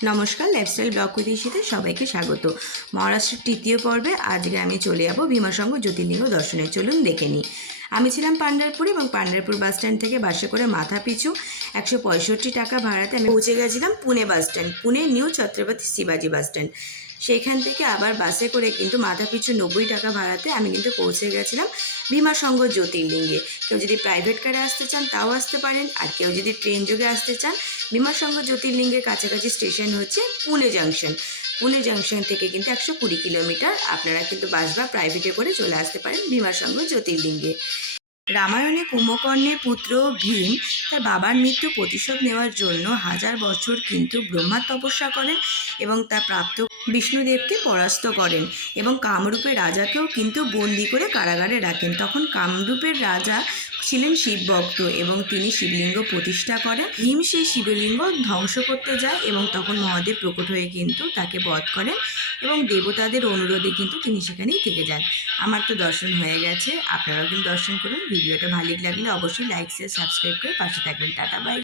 নমস্কার, lifestyle blog সাথে সবাইকে স্বাগত। মহারাষ্ট্রের তৃতীয় পর্বে আজকে আমি চলে যাব ভীমাশঙ্কর জ্যোতির্লিঙ্গ দর্শনে। চলুন দেখে নিই। আমি ছিলাম পান্ডারপুর এবং পান্ডারপুর বাস স্ট্যান্ড থেকে বাসে করে মাথা পিছু 165 টাকা ভাড়াতে আমি পৌঁছে গেছিলাম Pune bus stand, Pune new Chhatrapati শিবাজি বাস স্ট্যান্ড। সেইখান থেকে আবার বাসে করে কিন্তু মাথা পিছু 90 টাকা ভাড়াতে আমি কিন্তু পৌঁছে গেছিলাম ভীমাশঙ্কর জ্যোতির্লিঙ্গে। কেউ যদি প্রাইভেট কারে আসতে চান তাও আসতে পারেন, আর কেউ যদি ট্রেন যোগে আসতে চান, ভীমাশঙ্কর জ্যোতির্লিঙ্গের কাছাকাছি স্টেশন হচ্ছে পুনে জাংশন। পুনে জাংশন থেকে কিন্তু 120 কিলোমিটার। আপনারা কিন্তু বাস বা প্রাইভেটে করে চলে আসতে পারেন ভীমাশঙ্কর জ্যোতির্লিঙ্গে। রামায়ণে কুম্ভকর্ণের পুত্র ভীম তার বাবার মৃত্যু প্রতিশোধ নেওয়ার জন্য 1000 বছর কিন্তু ব্রহ্মার তপস্যা করেন এবং তার প্রাপ্ত বিষ্ণুদেবকে পরাস্ত করেন এবং কামরূপের রাজাকেও কিন্তু বন্দি করে কারাগারে রাখেন। তখন কামরূপের রাজা ছিলেন শিবভক্ত এবং তিনি শিবলিঙ্গ প্রতিষ্ঠা করেন। ভীম সেই শিবলিঙ্গ ধ্বংস করতে যায় এবং তখন মহাদেব প্রকট হয়ে কিন্তু তাকে বধ করেন এবং দেবতাদের অনুরোধে কিন্তু তিনি সেখানেই থেকে যান। আমার তো দর্শন হয়ে গেছে, আপনারাও কিন্তু দর্শন করুন। ভিডিওটা ভালো লাগলে অবশ্যই লাইক শেয়ার সাবস্ক্রাইব করে পাশে থাকবেন। Tata bye.